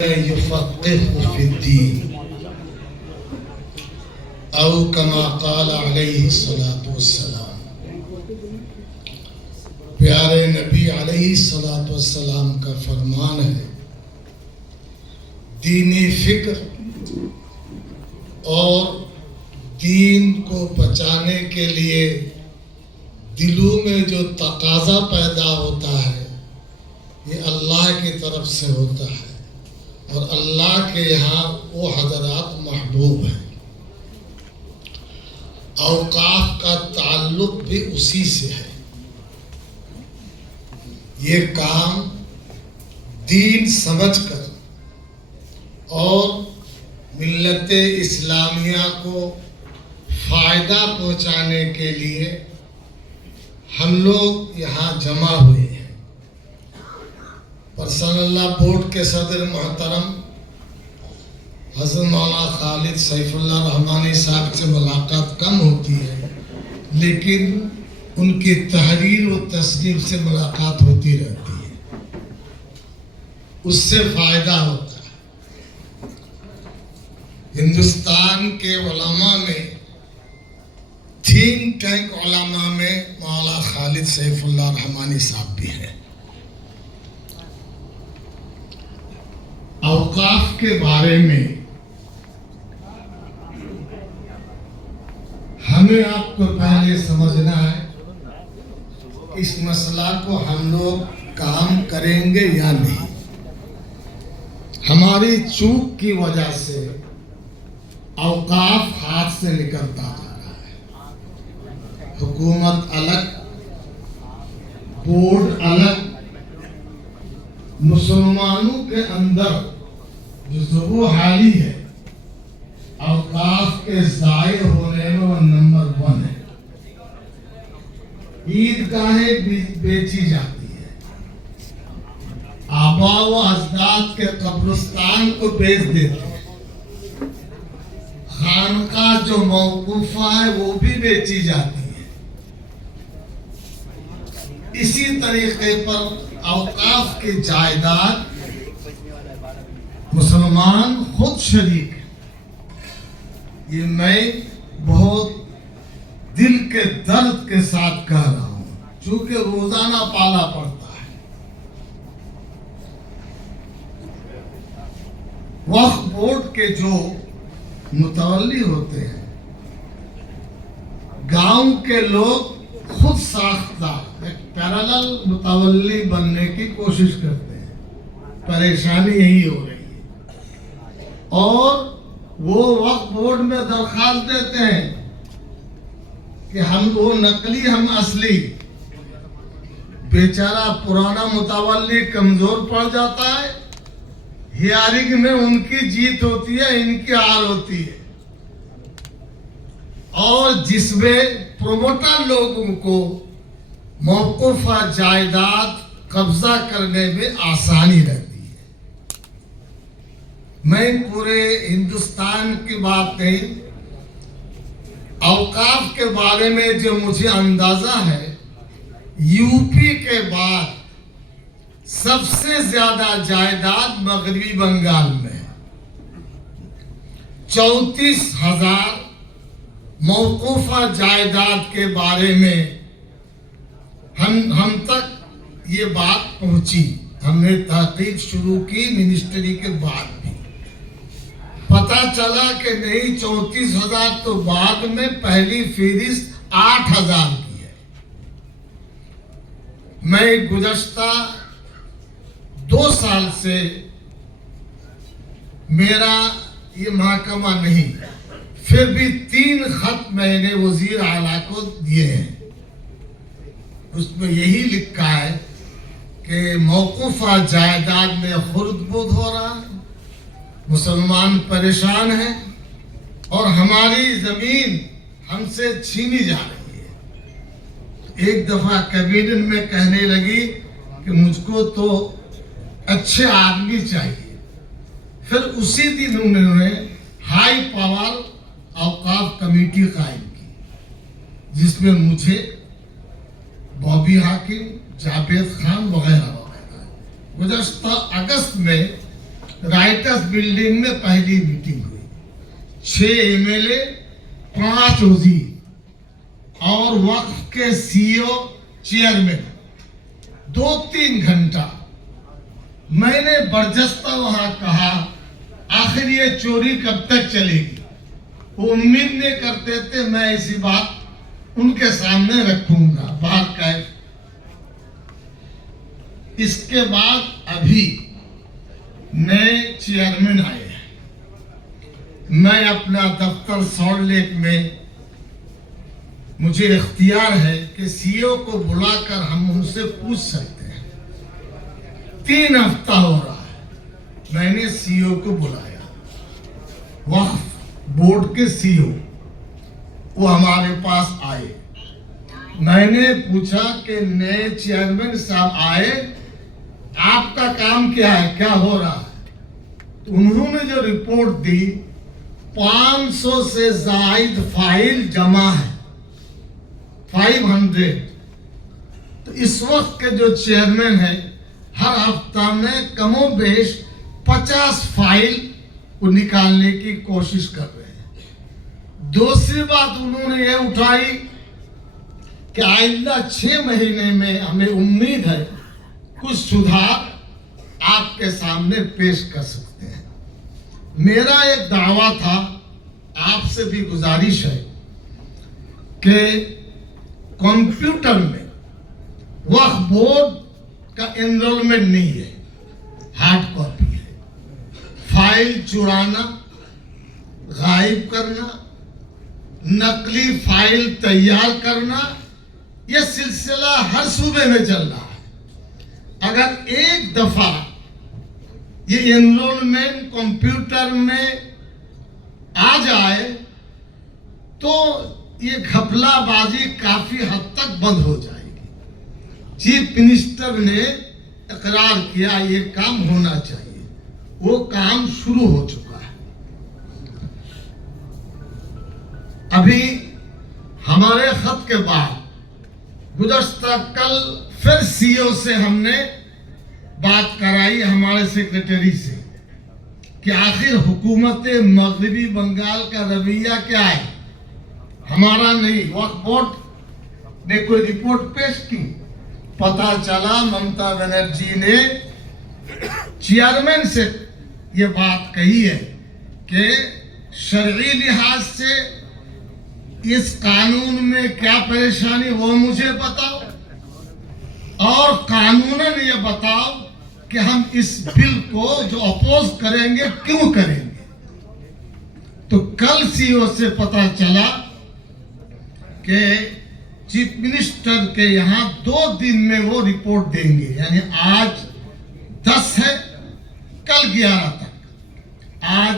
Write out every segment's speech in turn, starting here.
युफ़क़्क़िहु फ़िद्दीन औ कमा क़ाल अलैहिस्सलातु वस्सलाम। प्यारे नबी अलैहिस्सलातु वस्सलाम का फरमान है, दीनी फ़िक्र और दीन को बचाने के लिए दिलों में जो तकाज़ा पैदा होता है ये अल्लाह की तरफ से होता है और अल्लाह के यहाँ वो हज़रात महबूब हैं। औकाफ का ताल्लुक भी उसी से है। ये काम दीन समझकर और मिल्लत इस्लामिया को फ़ायदा पहुँचाने के लिए हम लोग यहाँ जमा हुए हैं। पर्सनल्लाह बोर्ड के सदर मोहतरम हज़रत मौलाना खालिद सैफुल्लाह रहमानी साहब से मुलाकात कम होती है, लेकिन उनकी तहरीर व तस्नीफ से मुलाकात होती रहती है, उससे फ़ायदा होता है। हिंदुस्तान के उलमा में थिंक टैंक उलमा में मौलाना खालिद सैफुल्लाह रहमानी साहब भी हैं। औकाफ के बारे में हमें आपको पहले समझना है, इस मसला को हम लोग काम करेंगे या नहीं। हमारी चूक की वजह से औकाफ हाथ से निकलता जा रहा है। हुकूमत अलग, बोर्ड अलग, मुसलमानों के अंदर जो ज़ुबू हाली है औकाफ के ज़ाहिर होने में वो नंबर 1 है। ईदगाहें बेची जाती है, आबा व अजदाद के कब्रिस्तान को बेच देते हैं, खानका जो मौकूफा है वो भी बेची जाती है। इसी तरीके पर औकाफ की जायदाद मुसलमान खुद शरीक है। ये मैं बहुत दिल के दर्द के साथ कह रहा हूं, चूंकि रोजाना पाला पड़ता है। वक्फ बोर्ड के जो मुतवल्ली होते हैं, गांव के लोग खुद साख्ता एक पैरेलल मुतवल्ली बनने की कोशिश करते हैं। परेशानी यही हो रही है और वो वक्फ बोर्ड में दरखास्त देते हैं कि हम वो नकली हम असली। बेचारा पुराना मुतवल्ली कमजोर पड़ जाता है, हियरिंग में उनकी जीत होती है, इनकी हार होती है और जिसमें प्रोमोटर लोगों को मौकूफा जायदाद कब्जा करने में आसानी रहती है। मैं पूरे हिंदुस्तान की बात नहीं, औकाफ के बारे में जो मुझे अंदाजा है, यूपी के बाद सबसे ज्यादा जायदाद मगरबी बंगाल में है। 34,000 मौकूफा जायदाद के बारे में हम तक ये बात पहुंची। हमने तहकीक शुरू की मिनिस्ट्री के बाद भी पता चला कि नहीं, 34,000 तो बाद में पहली फहरिस्त 8,000 की है। मैं गुज़श्ता 2 साल से मेरा ये महकमा नहीं, फिर भी 3 खत मैंने वजीर आला को दिए हैं। उसमें यही लिखा है कि मौकूफा जायदाद में खुर्द-बुर्द हो रहा है, मुसलमान परेशान हैं और हमारी जमीन हमसे छीनी जा रही है। एक दफा कैबिनेट में कहने लगी कि मुझको तो अच्छे आदमी चाहिए। फिर उसी दिन उन्होंने हाई पावर औकाफ कमेटी कायम की, जिसमें मुझे बॉबी हाकिम, जावेद खान वगैरह वगैरह गुज़श्ता अगस्त में राइटर्स बिल्डिंग में पहली मीटिंग हुई। 6 एमएलए, 5 वजीर और वक्फ के सीईओ चेयरमैन, 2-3 घंटा मैंने बर्जस्ता वहां कहा, आखिर ये चोरी कब तक चलेगी। वो उम्मीद नहीं करते थे मैं ऐसी बात उनके सामने रखूंगा बाकायदा। इसके बाद अभी नए चेयरमैन आए हैं। मैं अपना दफ्तर सॉल्ट लेक में, मुझे इख्तियार है कि सीईओ को बुलाकर हम उनसे पूछ सकते हैं। 3 हफ्ता हो रहा है, मैंने सीईओ को बुलाया, वक्फ बोर्ड के सीईओ, वो हमारे पास आए। मैंने पूछा कि नए चेयरमैन साहब आए, आपका काम क्या है, क्या हो रहा है। तो उन्होंने जो रिपोर्ट दी, 500 से जायद फाइल जमा है, 500। तो इस वक्त के जो चेयरमैन है, हर हफ्ता में कमोबेश 50 फाइल को निकालने की कोशिश कर रहे हैं। दूसरी बात उन्होंने ये उठाई कि आइंदा 6 महीने में हमें उम्मीद है कुछ सुधार आपके सामने पेश कर सकते हैं। मेरा एक दावा था, आपसे भी गुजारिश है कि कंप्यूटर में वक्फ बोर्ड का एनरोलमेंट नहीं है, हार्ड कॉपी है। फाइल चुराना, गायब करना, नकली फाइल तैयार करना, यह सिलसिला हर सूबे में चल रहा है। अगर एक दफा ये एनरोलमेंट कंप्यूटर में आ जाए तो ये घपलाबाजी काफी हद तक बंद हो जाएगी। चीफ मिनिस्टर ने इकरार किया ये काम होना चाहिए, वो काम शुरू हो चुका है। अभी हमारे खत के बाद गुज़श्ता कल फिर सीईओ से हमने बात कराई, हमारे सेक्रेटरी से, कि आखिर हुकूमत मगरिबी बंगाल का रवैया क्या है। हमारा नहीं, वक्फ बोर्ड ने कोई रिपोर्ट पेश की, पता चला ममता बनर्जी ने चेयरमैन से ये बात कही है कि शरई लिहाज से इस कानून में क्या परेशानी वो मुझे बताओ, और कानूनन ये बताओ कि हम इस बिल को जो अपोज करेंगे क्यों करेंगे। तो कल सीईओ से पता चला कि चीफ मिनिस्टर के यहाँ 2 दिन में वो रिपोर्ट देंगे, यानी आज 10 है, कल 11 तक। आज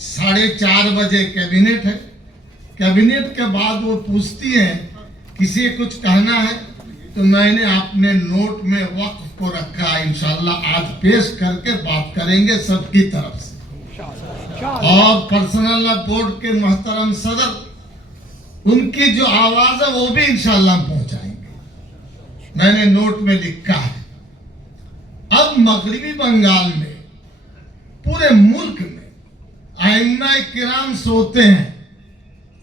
4:30 बजे कैबिनेट है। कैबिनेट के बाद वो पूछती हैं किसी कुछ कहना है, तो मैंने अपने नोट में वक्फ को रखा, इंशाल्लाह आज पेश करके बात करेंगे सबकी तरफ से। और पर्सनल लॉ बोर्ड के मोहतरम सदर, उनकी जो आवाज है वो भी इंशाल्लाह पहुंचाएंगे, मैंने नोट में लिखा है। अब मगरिबी बंगाल में, पूरे मुल्क में आइम्मा किराम सोते हैं,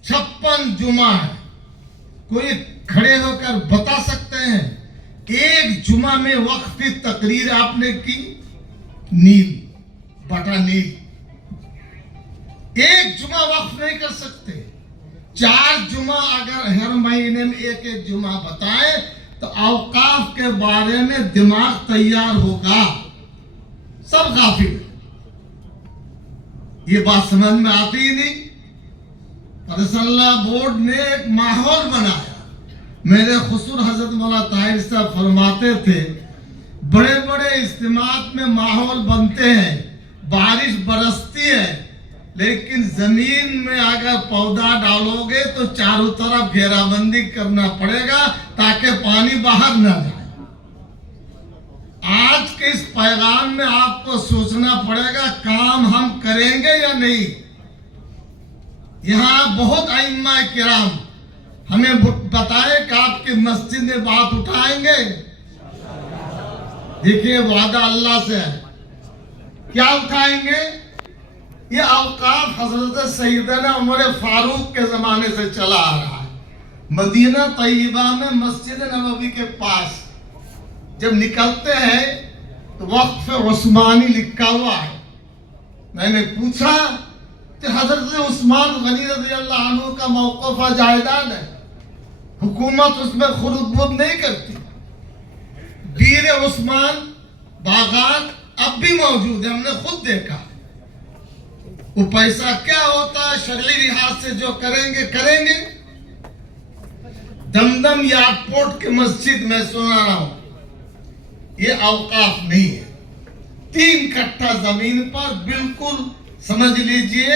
56 जुमा है। कोई खड़े होकर बता सकते हैं एक जुमा में वक्फ की तकरीर आपने की? नील बटा नील। एक जुमा वक्फ नहीं कर सकते। 4 जुमा अगर हर महीने में एक जुमा बताएं तो औकाफ के बारे में दिमाग तैयार होगा। सब गाफिल, ये बात समझ में आती ही नहीं। पर्सनल बोर्ड ने एक माहौल बनाया। मेरे खुसूर हजरत मौला ताहिर साहब फरमाते थे, बड़े बड़े इज्तिमात में माहौल बनते हैं, बारिश बरसती है, लेकिन जमीन में अगर पौधा डालोगे तो चारों तरफ घेराबंदी करना पड़ेगा ताकि पानी बाहर न जाए। आज के इस पैगाम में आपको सोचना पड़ेगा काम हम करेंगे या नहीं। यहाँ बहुत आइम्मा किराम हमें बताए कि आपकी मस्जिद में बात उठाएंगे। देखिए वादा अल्लाह से है, क्या उठाएंगे? ये औकाफ हजरत सैयदना उमर फारूक के जमाने से चला आ रहा है। मदीना तैयबा में मस्जिद नबवी के पास जब निकलते हैं तो वक्फ उस्मानी लिखा हुआ है। मैंने पूछा कि हजरत उस्मान गनी रज़ियल्लाहु अन्हु का मौक़िफ़ जायदाद है, हुकूमत उसमें खुद नहीं करती। बीर उस्मान बागान अब भी मौजूद है, हमने खुद देखा। वो पैसा क्या होता है, शरई लिहाज से जो करेंगे करेंगे। दमदम एयरपोर्ट की मस्जिद में सुना रहा हूं, ये औकाफ नहीं है। 3 कट्ठा जमीन पर बिल्कुल समझ लीजिए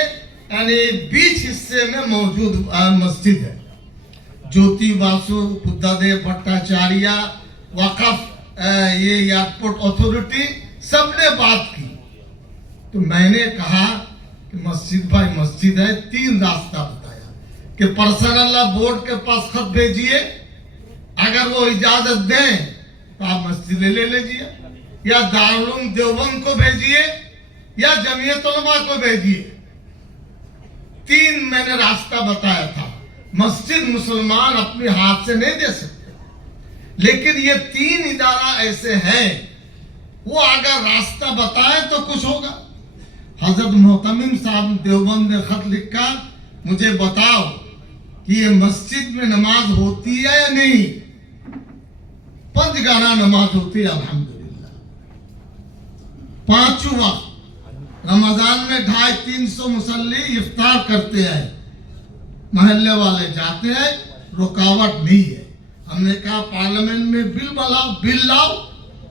यानी बीच हिस्से में मौजूद मस्जिद है। ज्योति बासु बुद्धदेव भट्टाचार्य वक़फ़ ये एयरपोर्ट अथॉरिटी सबने बात की। तो मैंने कहा कि मस्जिद भाई मस्जिद है, 3 रास्ता बताया कि पर्सनल बोर्ड के पास खत भेजिए, अगर वो इजाजत दें तो आप मस्जिद ले लीजिए, या दारुल देवबंद को भेजिए या जमीयत उलमा को भेजिए। 3 मैंने रास्ता बताया था। मस्जिद मुसलमान अपने हाथ से नहीं दे सकते, लेकिन ये 3 इदारा ऐसे हैं, वो अगर रास्ता बताए तो कुछ होगा। हजरत मोहतमिम साहब देवबंद ने खत लिखा, मुझे बताओ कि ये मस्जिद में नमाज होती है या नहीं? 5 गाना नमाज होती है अल्हम्दुलिल्लाह। 5 वक्त रमजान में 250-300 मुसल्ली इफ्तार करते हैं, महल्ले वाले जाते हैं, रुकावट नहीं है। हमने कहा पार्लियामेंट में बिल लाओ,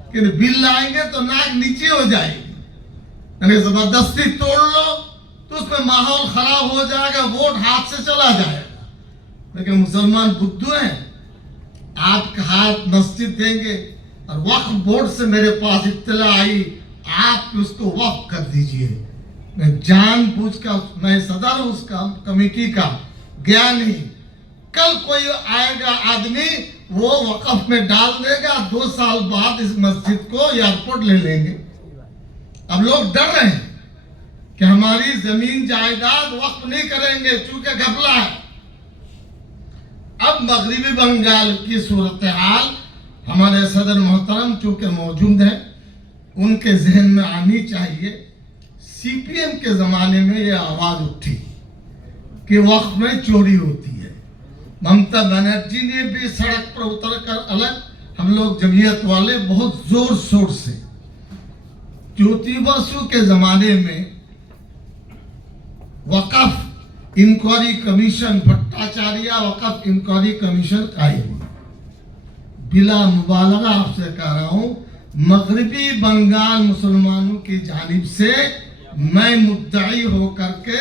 कि बिल लाएंगे तो नाक नीचे हो जाएगी, यानी जबरदस्ती तोड़ लो तो उसमें माहौल खराब हो जाएगा, वोट हाथ से चला जाएगा। लेकिन मुसलमान बुद्धू हैं, आपके हाथ मस्जिद देंगे। और वक्फ बोर्ड से मेरे पास इत्तला आई, आप उसको वक्फ कर दीजिए। मैं जानबूझकर, मैं सदर हूं उसका कमेटी का, गया नहीं। कल कोई आएगा आदमी, वो वक़्फ़ में डाल देगा, 2 साल बाद इस मस्जिद को एयरपोर्ट ले लेंगे। अब लोग डर रहे हैं कि हमारी जमीन जायदाद वक्फ नहीं करेंगे चूंकि घपला है। अब मगरिबी बंगाल की सूरत हाल हमारे सदर मोहतरम चूंकि मौजूद है, उनके जहन में आनी चाहिए। सीपीएम के जमाने में ये आवाज उठी कि वक्फ में चोरी होती है। ममता बनर्जी ने भी सड़क पर उतर कर अलग, हम लोग जमीयत वाले बहुत जोर शोर से। ज्योति बासु के जमाने में वक़्फ़ इंक्वायरी कमीशन, भट्टाचार्य वक़्फ़ इंक्वायरी कमीशन कायम। बिला मुबालगा आपसे कह रहा हूं, मगरिबी बंगाल मुसलमानों की जानिब से मैं मुद्दई होकर के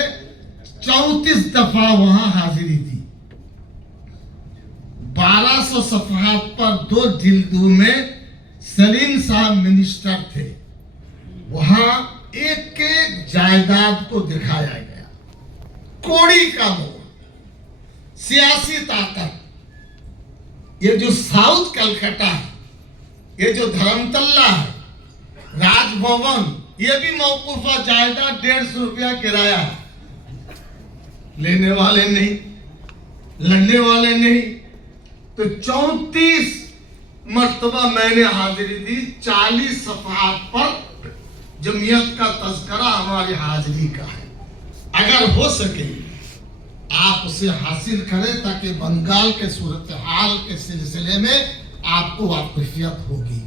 34 दफा वहां हाजिरी दी। 1200 सफ़हात पर 2 जिल्दों में सलीम साहब मिनिस्टर थे। वहां एक एक जायदाद को दिखाया गया। कोड़ी का मोड़, सियासी ताकत, ये जो साउथ कलकत्ता है, ये जो धर्मतल्ला है, राजभवन, ये भी मौकूफा जायदाद 150 रुपया किराया है। लेने वाले नहीं, लड़ने वाले नहीं। तो 34 मर्तबा मैंने हाजिरी दी। 40 सफ़हात पर जमीयत का तज़किरा हमारी हाजिरी का है। अगर हो सके आप उसे हासिल करें ताकि बंगाल के सूरत हाल के सिलसिले में आपको वाकिफियत होगी।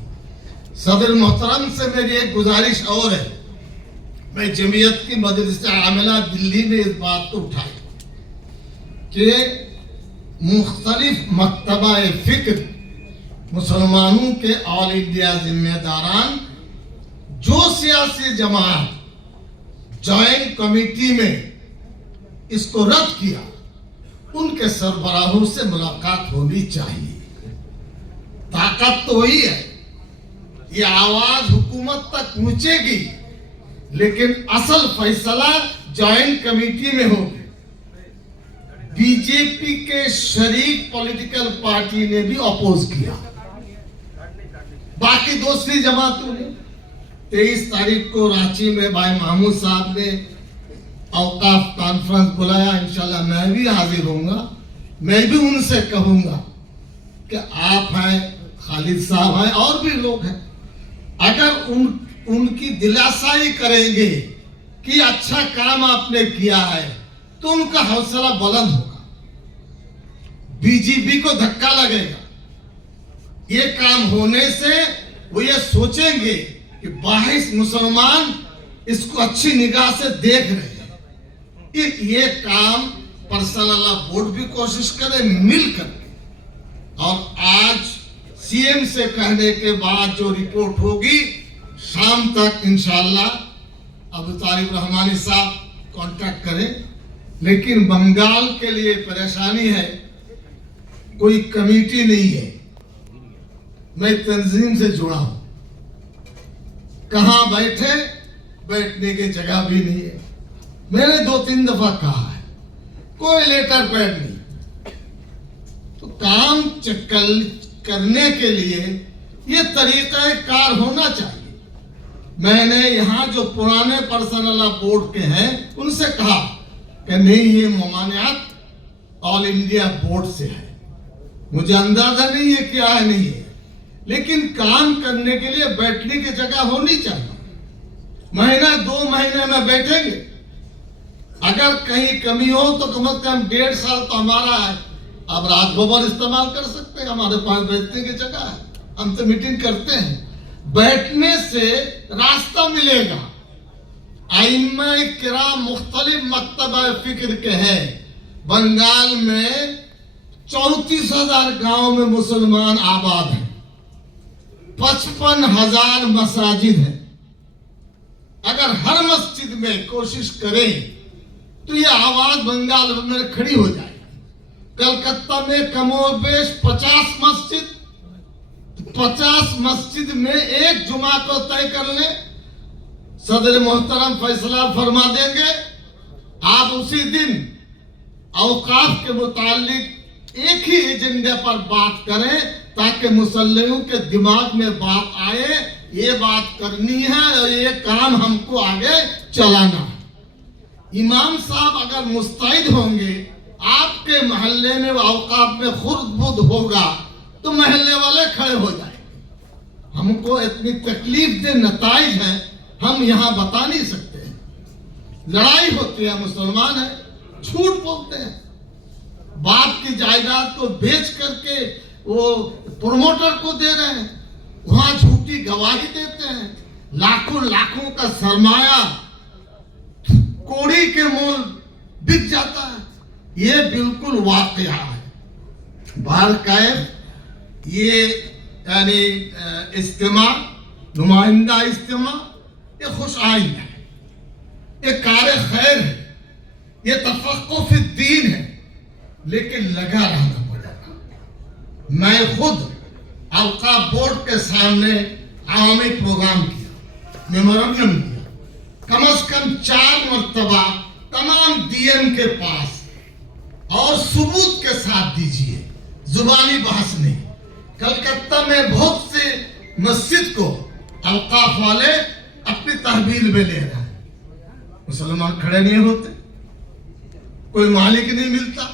सदर मोहतरम से मेरी एक गुजारिश और है, मैं जमीयत की मजलिस आमिला दिल्ली में इस बात को उठाई कि मुख्तलिफ मकतबा फिक्र मुसलमानों के ऑल इंडिया जिम्मेदारान जो सियासी जमात जॉइंट कमेटी में इसको रद्द किया, उनके सरबराहों से मुलाकात होनी चाहिए। ताकत तो वही है, ये आवाज हुकूमत तक पहुंचेगी, लेकिन असल फैसला जॉइंट कमेटी में होगी। बीजेपी के शरीक पॉलिटिकल पार्टी ने भी अपोज किया, बाकी दूसरी जमातों ने। 23 तारीख को रांची में भाई महमूद साहब ने औकाफ कॉन्फ्रेंस बुलाया। इंशाल्लाह मैं भी हाजिर होऊंगा। मैं भी उनसे कहूंगा कि आप हैं, खालिद साहब हैं और भी लोग हैं, अगर उनकी दिलासाई करेंगे कि अच्छा काम आपने किया है तो उनका हौसला बुलंद होगा, बीजेपी को धक्का लगेगा। ये काम होने से वो ये सोचेंगे कि 22 मुसलमान इसको अच्छी निगाह से देख रहे हैं। ये काम पर्सनल बोर्ड भी कोशिश करे मिलकर। और आज सीएम से कहने के बाद जो रिपोर्ट होगी शाम तक इंशाल्लाह अबू तालिब रहमानी साहब कांटेक्ट करें। लेकिन बंगाल के लिए परेशानी है, कोई कमेटी नहीं है। मैं तंजीम से जुड़ा हूं, कहां बैठने की जगह भी नहीं है। मैंने 2-3 दफा कहा है, कोई लेटर पैड नहीं। तो काम चक्कर करने के लिए ये तरीका कार होना चाहिए। मैंने यहाँ जो पुराने पर्सनल बोर्ड के हैं उनसे कहा कि नहीं, ये ममानियात ऑल इंडिया बोर्ड से है। मुझे अंदाजा नहीं है क्या है नहीं है, लेकिन काम करने के लिए बैठने की जगह होनी चाहिए। महीना 2 महीने में बैठेंगे, अगर कहीं कमी हो तो कम से कम 1.5 साल तो हमारा है। अब राजभवन इस्तेमाल कर सकते हैं, हमारे पास बैठने की जगह है, हम तो मीटिंग करते हैं। बैठने से रास्ता मिलेगा। आइम्मा किराम मुख्तलिफ मकतबा फिक्र के हैं। बंगाल में 34,000 गांव में मुसलमान आबाद हैं, 55,000 मसाजिद हैं। अगर हर मस्जिद में कोशिश करें तो ये आवाज बंगाल में खड़ी हो जाएगी। कलकत्ता में कमोबेश 50 मस्जिद, 50 मस्जिद में एक जुमा को तय कर ले, सदर मोहतरम फैसला फरमा देंगे। आप उसी दिन औकाफ के मुतालिक एक ही एजेंडे पर बात करें ताकि मुसल्लियों के दिमाग में बात आए, ये बात करनी है और ये काम हमको आगे चलाना है। इमाम साहब अगर मुस्तैद होंगे, आपके मोहल्ले में औकाफ में खुर्द-बुर्द होगा तो मोहल्ले वाले खड़े हो जाएंगे। हमको इतनी तकलीफ दे नताइज हैं, हम यहाँ बता नहीं सकते हैं। लड़ाई होती है, मुसलमान है, झूठ बोलते हैं, बाप की जायदाद को बेच करके वो प्रोमोटर को दे रहे हैं, वहां झूठी गवाही देते हैं, लाखों का सरमाया कोड़ी के मोल बिक जाता है। ये बिल्कुल वाकया है। बारकायद ये यानी इज्तिमा, नुमाइंदा इज्तिमा, ये खुश आइन है, ये कार खैर है, ये तफक्कुह फी दीन है, लेकिन लगा रहना पड़ेगा। मैं खुद औकाफ बोर्ड के सामने आवामी प्रोग्राम किया, मेमोरेंडम दिया, कम से कम 4 मरतबा तमाम डीएम के पास, और सबूत के साथ दीजिए, जुबानी बहस नहीं। कलकत्ता में बहुत से मस्जिद को औकाफ वाले अपनी तहवील में ले रहे हैं, मुसलमान खड़े नहीं होते, कोई मालिक नहीं मिलता,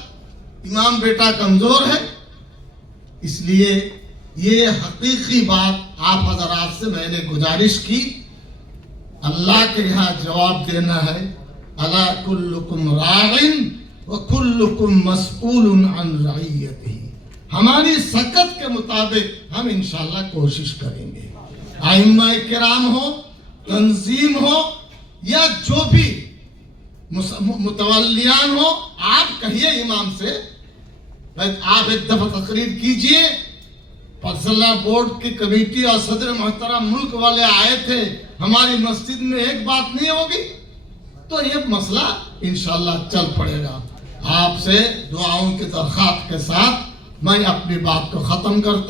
इमाम बेटा कमजोर है। इसलिए ये हकीकी बात आप हजरात से मैंने गुजारिश की। अल्लाह के यहाँ जवाब देना है। अला कुल्लुकुम राइन व कुल्लुकुम मसऊलुन अन रइयतिही। हमारी सकत के मुताबिक हम इंशाल्लाह कोशिश करेंगे। आइम्मा किराम हो, तंजीम हो, या जो भी मुतवल्लियान हो, आप कहिए इमाम से, आप एक दफा तकरीर कीजिए। पर्सनल बोर्ड की कमेटी और सदर मोहतरम मुल्क वाले आए थे, हमारी मस्जिद में एक बात नहीं होगी तो ये मसला इंशाल्लाह चल पड़ेगा। आपसे दुआओं की दरख्वास्त के साथ मैं अपनी बात को खत्म करता